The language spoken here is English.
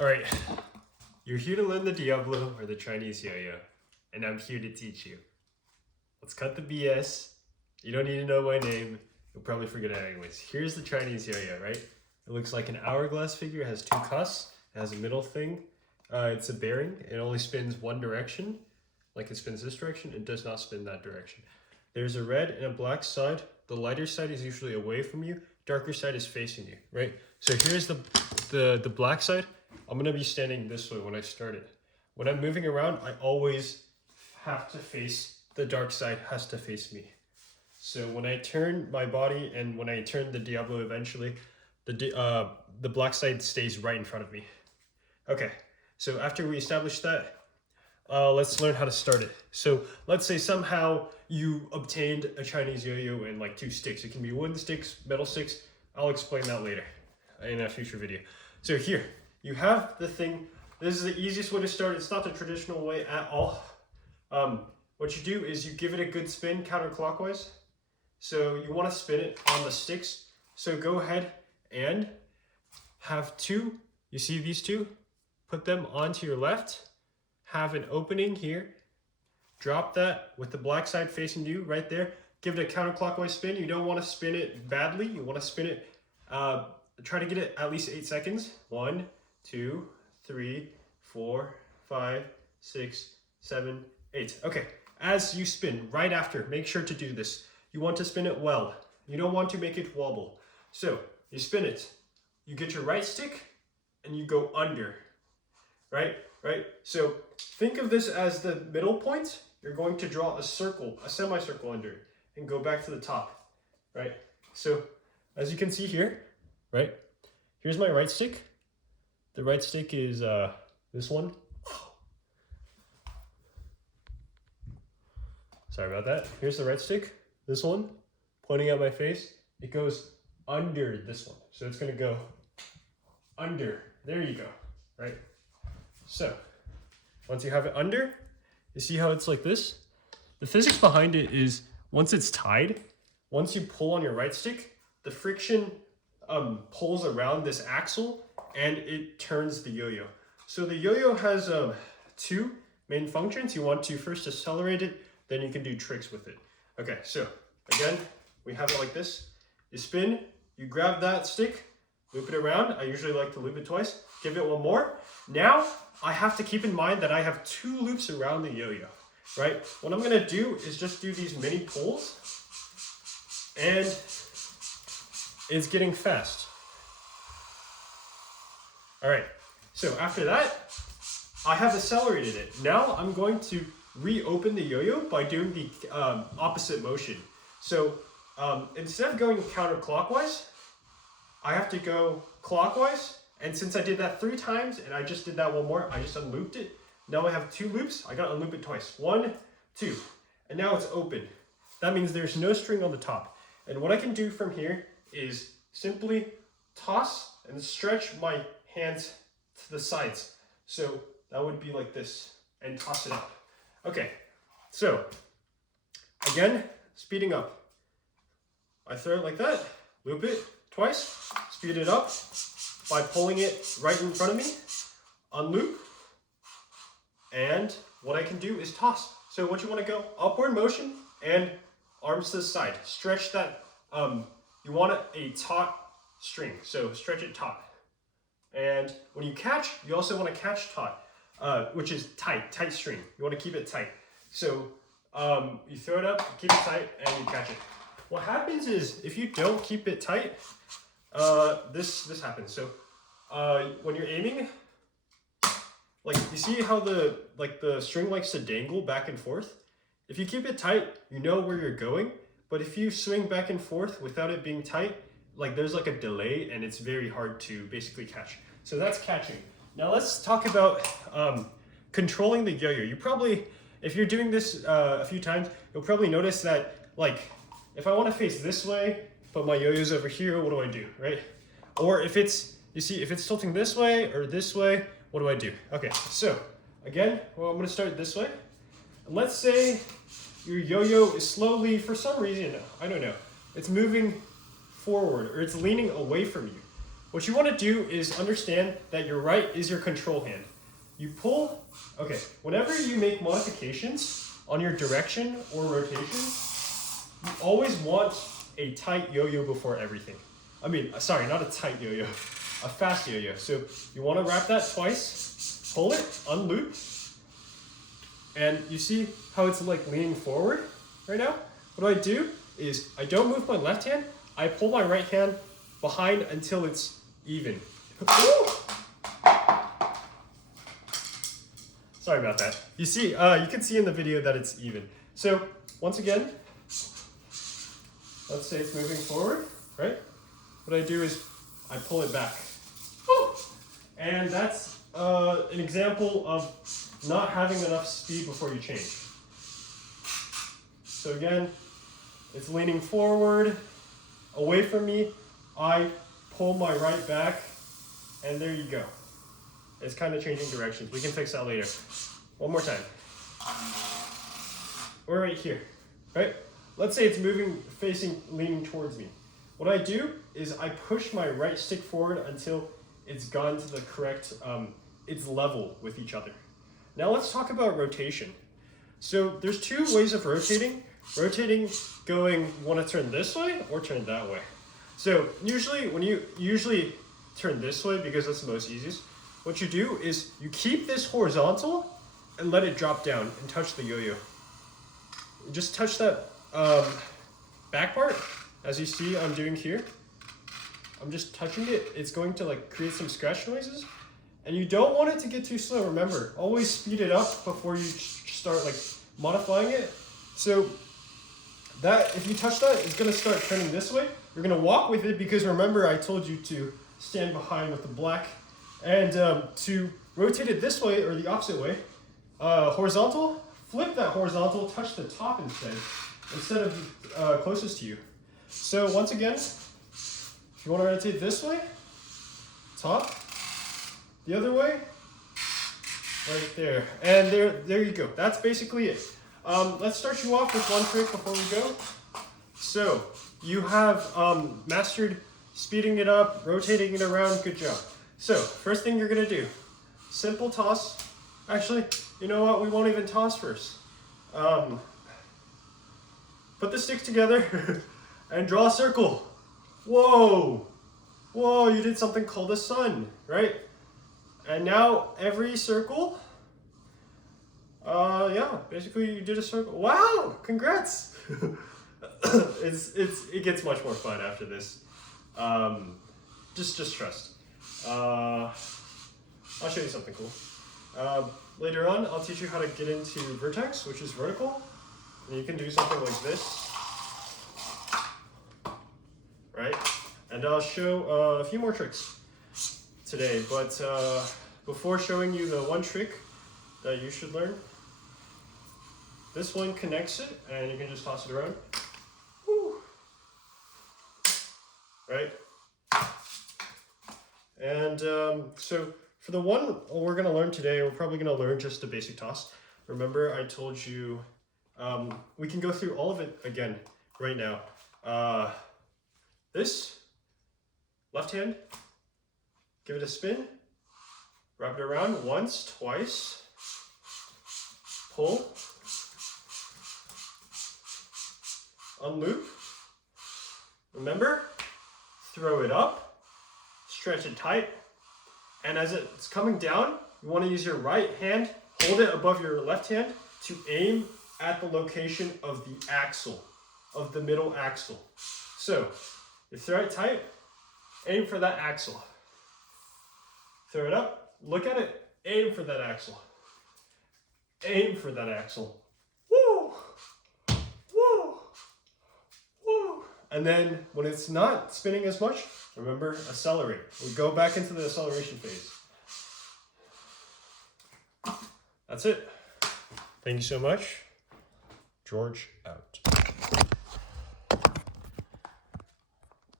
Alright, you're here to learn the Diabolo or the Chinese yo-yo, and I'm here to teach you. Let's cut the BS. You don't need to know my name. You'll probably forget it anyways. Here's the Chinese yo-yo, right? It looks like an hourglass figure. It has two cusps. It has a middle thing. It's a bearing. It only spins one direction. Like it spins this direction. It does not spin that direction. There's a red and a black side. The lighter side is usually away from you. Darker side is facing you, right? So here's the black side. I'm gonna be standing this way when I start it. When I'm moving around, I always have to face, the dark side has to face me. So when I turn my body and when I turn the Diablo eventually, the black side stays right in front of me. Okay, so after we establish that, let's learn how to start it. So let's say somehow you obtained a Chinese yo-yo and like two sticks. It can be wooden sticks, metal sticks. I'll explain that later in a future video. So here, you have the thing. This is the easiest way to start. It's not the traditional way at all. What you do is you give it a good spin counterclockwise. So you want to spin it on the sticks. So go ahead and have two. You see these two? Put them onto your left. Have an opening here. Drop that with the black side facing you right there. Give it a counterclockwise spin. You don't want to spin it badly. You want to spin it, try to get it at least 8 seconds. 1, 2, 3, 4, 5, 6, 7, 8. Okay, as you spin right after, make sure to do this. You want to spin it well. You don't want to make it wobble. So you spin it. You get your right stick and you go under, right? So think of this as the middle point. You're going to draw a circle, a semicircle under, and go back to the top, right? So as you can see here, right? Here's my right stick. The right stick is this one. Sorry about that. Here's the right stick. This one, pointing at my face. It goes under this one. So it's gonna go under. There you go, right? So once you have it under, you see how it's like this? The physics behind it is once it's tied, once you pull on your right stick, the friction pulls around this axle and it turns the yo-yo. So the yo-yo has two main functions. You want to first accelerate it, then you can do tricks with it. Okay, so again, we have it like this. You spin, you grab that stick, loop it around. I usually like to loop it twice. Give it one more. Now, I have to keep in mind that I have 2 loops around the yo-yo, right? What I'm gonna do is just do these mini pulls, and it's getting fast. All right, so after that, I have accelerated it. Now I'm going to reopen the yo-yo by doing the opposite motion. So instead of going counterclockwise, I have to go clockwise. And since I did that 3 times and I just did that one more, I just unlooped it. Now I have 2 loops. I gotta unloop it twice. 1, 2, and now it's open. That means there's no string on the top. And what I can do from here is simply toss and stretch my hands to the sides. So that would be like this, and toss it up. Okay, so again, speeding up. I throw it like that, loop it twice, speed it up by pulling it right in front of me, unloop, and what I can do is toss. So what you want to go upward motion and arms to the side. Stretch that, you want a taut string, so stretch it taut. And when you catch, you also want to catch taut, which is tight string. You want to keep it tight. So you throw it up, keep it tight, and you catch it. What happens is, if you don't keep it tight, this happens. So when you're aiming, like you see how the string likes to dangle back and forth? If you keep it tight, you know where you're going. But if you swing back and forth without it being tight, like there's like a delay and it's very hard to basically catch. So that's catching. Now let's talk about controlling the yo-yo. You probably, if you're doing this a few times, you'll probably notice that, like, if I want to face this way, but my yo-yo's over here, what do I do, right? Or if it's, you see, if it's tilting this way or this way, what do I do? Okay, so again, well, I'm going to start this way. And let's say your yo-yo is slowly, for some reason, I don't know, it's moving forward or it's leaning away from you. What you want to do is understand that your right is your control hand. You pull, okay, whenever you make modifications on your direction or rotation, you always want a tight yo-yo before everything. I mean, sorry, not a tight yo-yo, a fast yo-yo. So you want to wrap that twice, pull it, unloop, and you see how it's like leaning forward right now? What I do is I don't move my left hand, I pull my right hand behind until it's even. Sorry about that. You see, you can see in the video that it's even. So once again, let's say it's moving forward, right? What I do is I pull it back. And that's an example of not having enough speed before you change. So again, it's leaning forward, away from me. I pull my right back, and there you go. It's kind of changing directions. We can fix that later. One more time. We're right here, right? Let's say it's moving, leaning towards me. What I do is I push my right stick forward until it's gone to the correct, it's level with each other. Now let's talk about rotation. So there's two ways of rotating. Rotating going, you want to turn this way or turn that way. So usually when you turn this way because that's the most easiest, what you do is you keep this horizontal and let it drop down and touch the yo-yo. Just touch that back part, as you see I'm doing here. I'm just touching it. It's going to like create some scratch noises. And you don't want it to get too slow. Remember, always speed it up before you start like modifying it. So that, if you touch that, it's gonna start turning this way. You're gonna walk with it because remember I told you to stand behind with the black. And to rotate it this way or the opposite way, horizontal, flip that horizontal, touch the top instead of closest to you. So once again, if you want to rotate this way, top, the other way, right there. And there you go. That's basically it. Let's start you off with one trick before we go. So you have mastered speeding it up, rotating it around, good job. So first thing you're gonna do, simple toss. Actually, you know what, we won't even toss first. Put the sticks together and draw a circle. Whoa, whoa, you did something called a sun, right? And now every circle, yeah, basically you did a circle. Wow, congrats. It gets much more fun after this. Just trust. I'll show you something cool. Later on, I'll teach you how to get into vertex, which is vertical. And you can do something like this, right? And I'll show a few more tricks today. But before showing you the one trick that you should learn, this one connects it, and you can just toss it around. Woo. Right? And so for the one we're going to learn today, we're probably going to learn just a basic toss. Remember, I told you we can go through all of it again right now. This, left hand, give it a spin, wrap it around once, twice, pull, unloop. Remember, throw it up, stretch it tight, and as it's coming down, you want to use your right hand, hold it above your left hand to aim at the location of the axle, of the middle axle. So, you throw it tight, aim for that axle. Throw it up, look at it, aim for that axle. Aim for that axle. Woo! Woo! Woo! And then when it's not spinning as much, remember, accelerate. We go back into the acceleration phase. That's it. Thank you so much. George out.